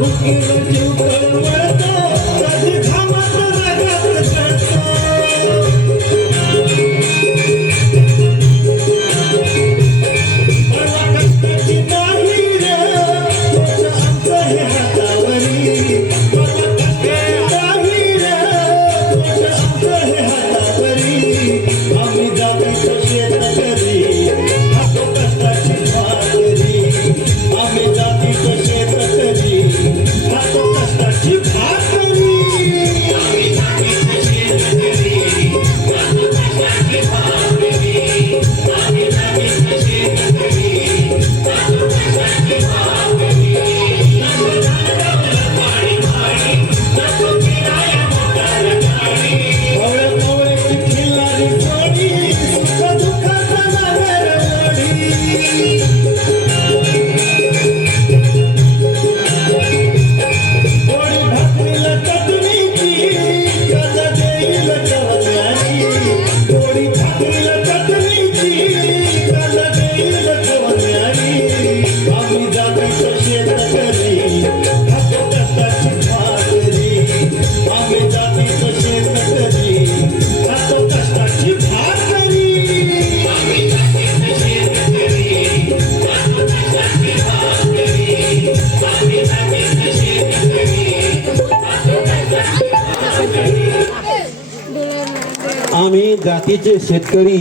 Look into the world. जातीचे शेतकरी